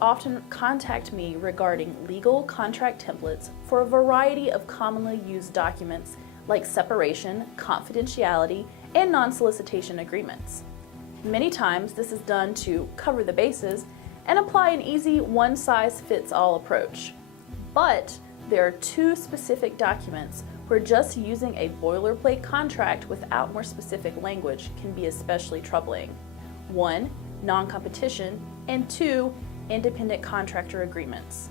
often contact me regarding legal contract templates for a variety of commonly used documents like separation, confidentiality, and non-solicitation agreements. Many times this is done to cover the bases and apply an easy one-size-fits-all approach. But there are two specific documents where just using a boilerplate contract without more specific language can be especially troubling. One, non-competition, and two, independent contractor agreements.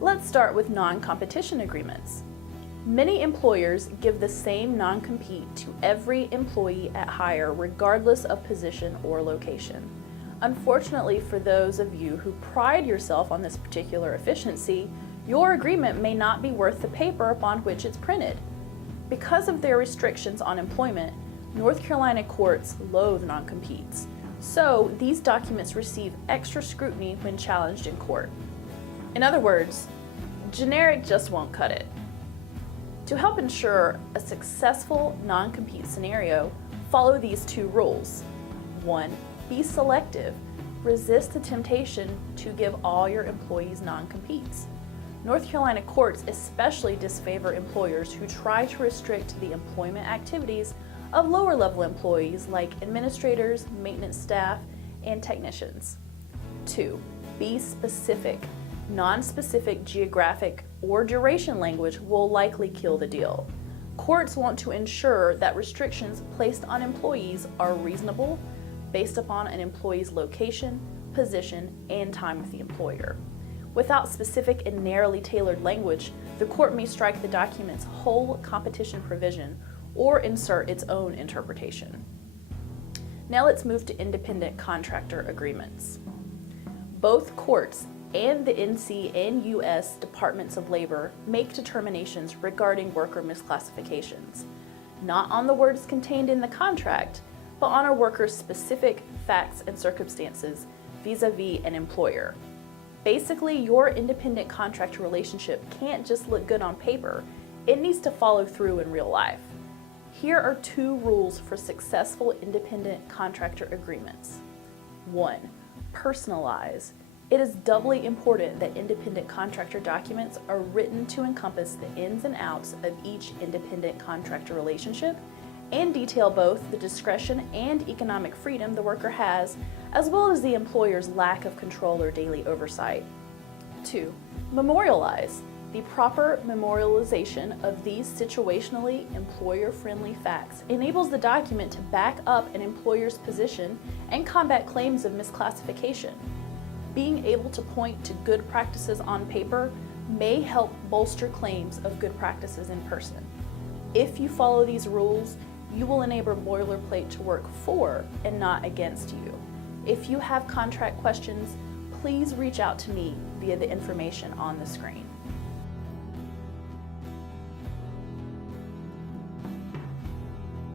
Let's start with non-competition agreements. Many employers give the same non-compete to every employee at hire regardless of position or location. Unfortunately for those of you who pride yourself on this particular efficiency, your agreement may not be worth the paper upon which it's printed. Because of their restrictions on employment, North Carolina courts loathe non-competes, so these documents receive extra scrutiny when challenged in court. In other words, generic just won't cut it. To help ensure a successful non-compete scenario, follow these two rules. 1. Be selective. Resist the temptation to give all your employees non-competes. North Carolina courts especially disfavor employers who try to restrict the employment activities of lower-level employees like administrators, maintenance staff, and technicians. 2. Be specific. Non-specific geographic or duration language will likely kill the deal. Courts want to ensure that restrictions placed on employees are reasonable based upon an employee's location, position, and time with the employer. Without specific and narrowly tailored language, the court may strike the document's whole competition provision or insert its own interpretation. Now let's move to independent contractor agreements. Both courts and the NC and U.S. Departments of Labor make determinations regarding worker misclassifications, not on the words contained in the contract, but on a worker's specific facts and circumstances vis-a-vis an employer. Basically, your independent contractor relationship can't just look good on paper, it needs to follow through in real life. Here are two rules for successful independent contractor agreements. 1. Personalize. It is doubly important that independent contractor documents are written to encompass the ins and outs of each independent contractor relationship and detail both the discretion and economic freedom the worker has, as well as the employer's lack of control or daily oversight. 2. Memorialize. The proper memorialization of these situationally employer-friendly facts enables the document to back up an employer's position and combat claims of misclassification. Being able to point to good practices on paper may help bolster claims of good practices in person. If you follow these rules, you will enable Boilerplate to work for and not against you. If you have contract questions, please reach out to me via the information on the screen.